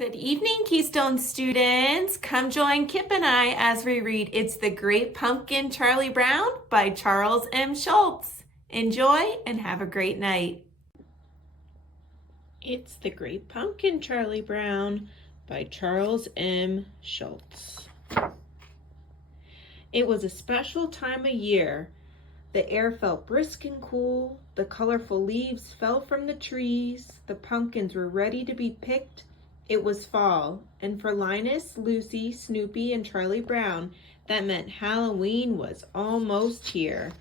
Good evening, Keystone students. Come join Kip and I as we read It's the Great Pumpkin, Charlie Brown by Charles M. Schulz. Enjoy and have a great night. It's the Great Pumpkin, Charlie Brown by Charles M. Schulz. It was a special time of year. The air felt brisk and cool. The colorful leaves fell from the trees. The pumpkins were ready to be picked. It was fall, and for Linus, Lucy, Snoopy, and Charlie Brown, that meant Halloween was almost here.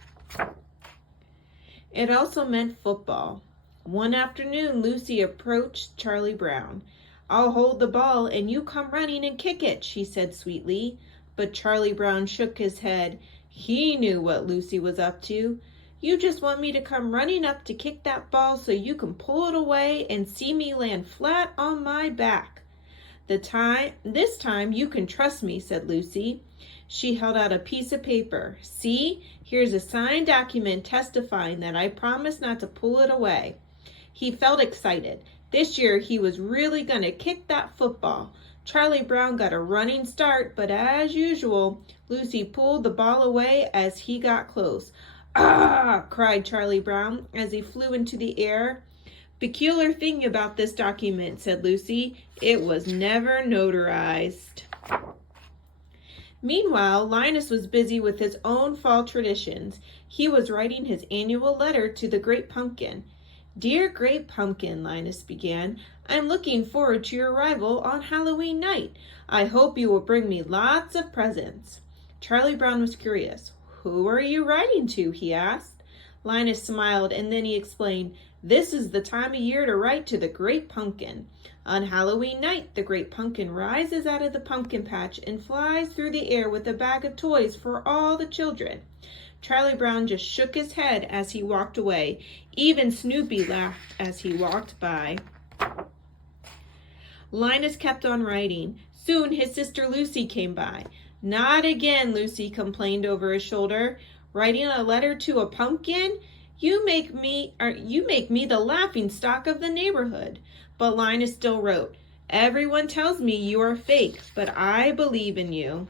It also meant football. One afternoon, Lucy approached Charlie Brown. "I'll hold the ball and you come running and kick it," she said sweetly. But Charlie Brown shook his head. He knew what Lucy was up to. "You just want me to come running up to kick that ball so you can pull it away and see me land flat on my back. This time you can trust me," said Lucy. She held out a piece of paper. "See, here's a signed document testifying that I promised not to pull it away." He felt excited. This year he was really going to kick that football. Charlie Brown got a running start, but as usual, Lucy pulled the ball away as he got close. "Ah!" cried Charlie Brown as he flew into the air. "Peculiar thing about this document," said Lucy. "It was never notarized." Meanwhile, Linus was busy with his own fall traditions. He was writing his annual letter to the Great Pumpkin. "Dear Great Pumpkin," Linus began, "I'm looking forward to your arrival on Halloween night. I hope you will bring me lots of presents." Charlie Brown was curious. "Who are you writing to?" he asked. Linus smiled, and then he explained, "This is the time of year to write to the Great Pumpkin. On Halloween night, the Great Pumpkin rises out of the pumpkin patch and flies through the air with a bag of toys for all the children." Charlie Brown just shook his head as he walked away. Even Snoopy laughed as he walked by. Linus kept on writing. Soon his sister Lucy came by. "Not again," Lucy complained over his shoulder. "Writing a letter to a pumpkin? You make me the laughing stock of the neighborhood." But Linus still wrote, "Everyone tells me you are fake, but I believe in you."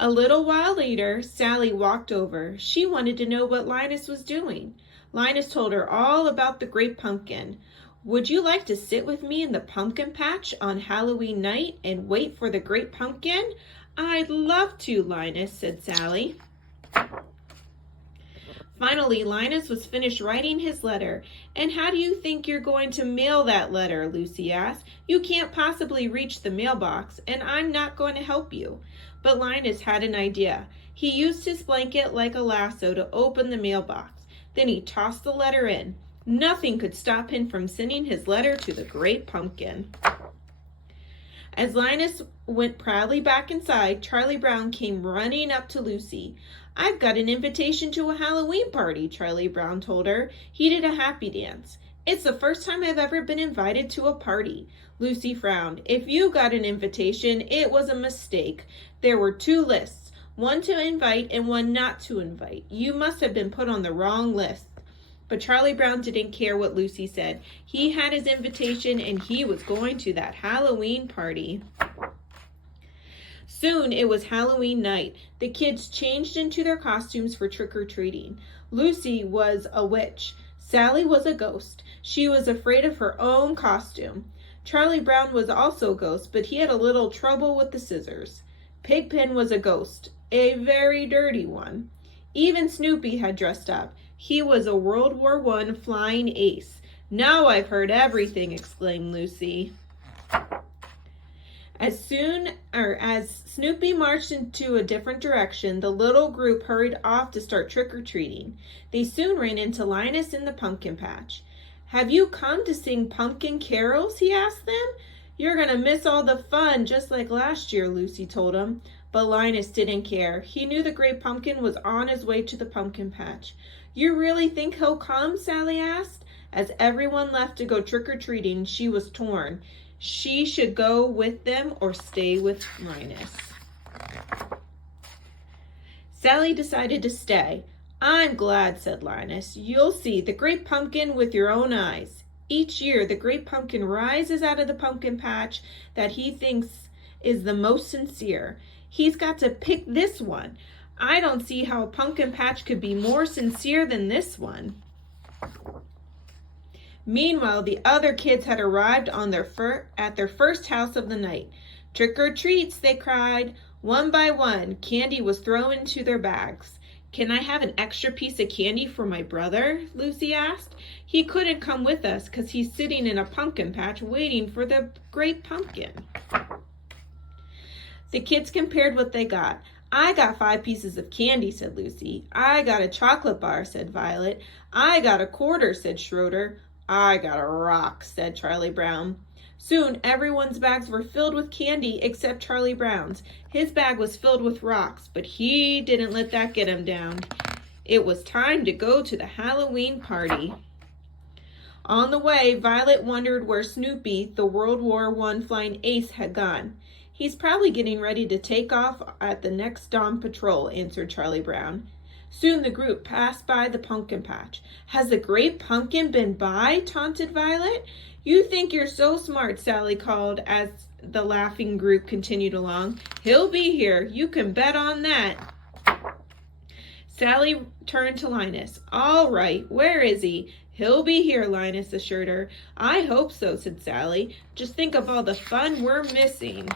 A little while later, Sally walked over. She wanted to know what Linus was doing. Linus told her all about the Great Pumpkin. "Would you like to sit with me in the pumpkin patch on Halloween night and wait for the Great Pumpkin?" "I'd love to," Linus said Sally. Finally, Linus was finished writing his letter. "And how do you think you're going to mail that letter?" Lucy asked. "You can't possibly reach the mailbox, and I'm not going to help you." But Linus had an idea. He used his blanket like a lasso to open the mailbox. Then he tossed the letter in. Nothing could stop him from sending his letter to the Great Pumpkin. As Linus went proudly back inside, Charlie Brown came running up to Lucy. "I've got an invitation to a Halloween party," Charlie Brown told her. He did a happy dance. "It's the first time I've ever been invited to a party." Lucy frowned. "If you got an invitation, it was a mistake. There were 2 lists, one to invite and one not to invite. You must have been put on the wrong list." But Charlie Brown didn't care what Lucy said. He had his invitation and he was going to that Halloween party. Soon it was Halloween night. The kids changed into their costumes for trick-or-treating. Lucy was a witch. Sally was a ghost. She was afraid of her own costume. Charlie Brown was also a ghost, but he had a little trouble with the scissors. Pigpen was a ghost, a very dirty one. Even Snoopy had dressed up. He was a World War I flying ace. "Now I've heard everything," exclaimed Lucy. As Snoopy marched into a different direction, the little group hurried off to start trick-or-treating. They soon ran into Linus in the pumpkin patch. "Have you come to sing pumpkin carols?" he asked them. "You're going to miss all the fun, just like last year," Lucy told him. But Linus didn't care. He knew the Great Pumpkin was on his way to the pumpkin patch. "You really think he'll come?" Sally asked. As everyone left to go trick-or-treating, she was torn. She should go with them or stay with Linus. Sally decided to stay. "I'm glad," said Linus. "You'll see the Great Pumpkin with your own eyes." Each year, the great pumpkin rises out of the pumpkin patch that he thinks is the most sincere. He's got to pick this one. I don't see how a pumpkin patch could be more sincere than this one. Meanwhile, the other kids had arrived on at their first house of the night. "Trick or treats," they cried. One by one, candy was thrown into their bags. "Can I have an extra piece of candy for my brother?" Lucy asked. "He couldn't come with us because he's sitting in a pumpkin patch waiting for the great pumpkin." The kids compared what they got. "I got 5 pieces of candy," said Lucy. "I got a chocolate bar," said Violet. "I got a quarter," said Schroeder. "I got a rock," said Charlie Brown. Soon everyone's bags were filled with candy except Charlie Brown's. His bag was filled with rocks, but he didn't let that get him down. It was time to go to the Halloween party. On the way, Violet wondered where Snoopy, the World War I flying ace, had gone. "He's probably getting ready to take off at the next dawn patrol," answered Charlie Brown. Soon the group passed by the pumpkin patch. "Has the great pumpkin been by?" taunted Violet. "You think you're so smart," Sally called as the laughing group continued along. "He'll be here. You can bet on that." Sally turned to Linus. "All right, where is he?" "He'll be here," Linus assured her. "I hope so," said Sally. "Just think of all the fun we're missing."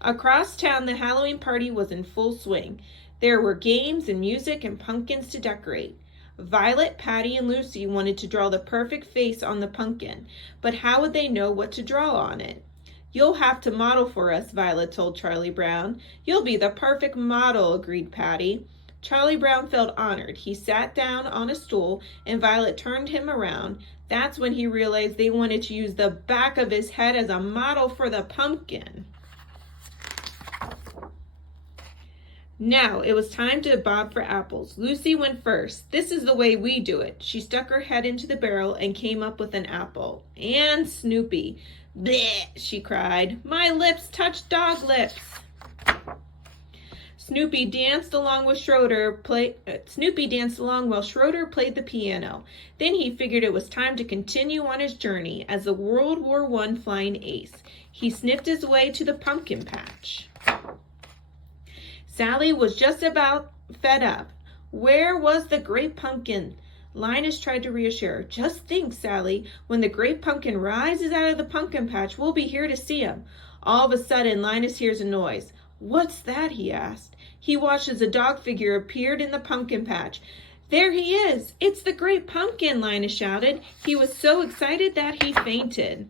Across town, the Halloween party was in full swing. There were games and music and pumpkins to decorate. Violet, Patty, and Lucy wanted to draw the perfect face on the pumpkin, but how would they know what to draw on it? "You'll have to model for us," Violet told Charlie Brown. "You'll be the perfect model," agreed Patty. Charlie Brown felt honored. He sat down on a stool, and Violet turned him around. That's when he realized they wanted to use the back of his head as a model for the pumpkin. Now it was time to bob for apples. Lucy went first. "This is the way we do it." She stuck her head into the barrel and came up with an apple. "And Snoopy." "Bleh," she cried. "My lips touch dog lips." Snoopy danced along while Schroeder played the piano. Then he figured it was time to continue on his journey as the World War I flying ace. He sniffed his way to the pumpkin patch. Sally was just about fed up. Where was the great pumpkin? Linus tried to reassure her. "Just think, Sally, when the great pumpkin rises out of the pumpkin patch, we'll be here to see him." All of a sudden, Linus hears a noise. "What's that?" he asked. He watched as a dog figure appeared in the pumpkin patch. "There he is! It's the great pumpkin!" Linus shouted. He was so excited that he fainted.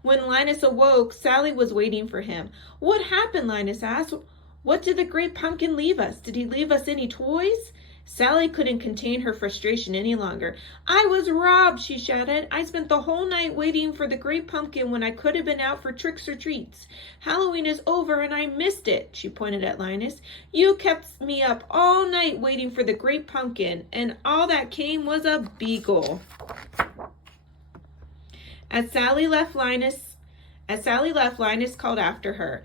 When Linus awoke, Sally was waiting for him. "What happened?" Linus asked. "What did the great pumpkin leave us? Did he leave us any toys?" Sally couldn't contain her frustration any longer. "I was robbed," she shouted. "I spent the whole night waiting for the great pumpkin when I could have been out for tricks or treats. Halloween is over and I missed it." She pointed at Linus. "You kept me up all night waiting for the great pumpkin, and all that came was a beagle." As Sally left, Linus called after her.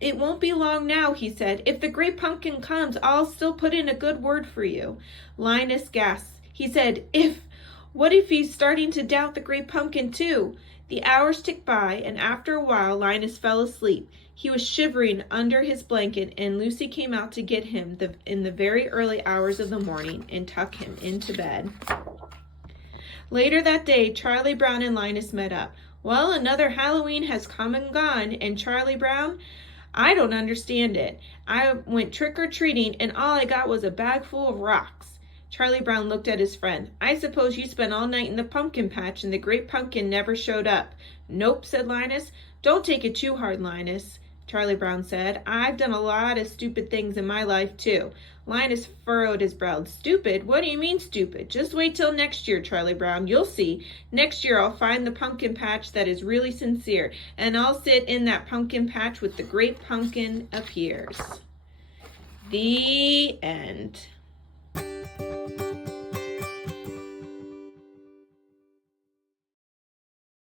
It won't be long now," he said. "If the great pumpkin comes, I'll still put in a good word for you." Linus gasped. He said, what if he's starting to doubt the great pumpkin too? The hours ticked by, and after a while, Linus fell asleep. He was shivering under his blanket, and Lucy came out to get him in the very early hours of the morning and tuck him into bed. Later that day, Charlie Brown and Linus met up. "Well, another Halloween has come and gone, and Charlie Brown, I don't understand it. I went trick-or-treating, and all I got was a bag full of rocks." Charlie Brown looked at his friend. "I suppose you spent all night in the pumpkin patch, and the great pumpkin never showed up." "Nope," said Linus. "Don't take it too hard, Linus," Charlie Brown said. "I've done a lot of stupid things in my life, too." Linus furrowed his brow. "Stupid? What do you mean stupid?" "Just wait till next year, Charlie Brown. You'll see. Next year I'll find the pumpkin patch that is really sincere, and I'll sit in that pumpkin patch when the great pumpkin appears." The end.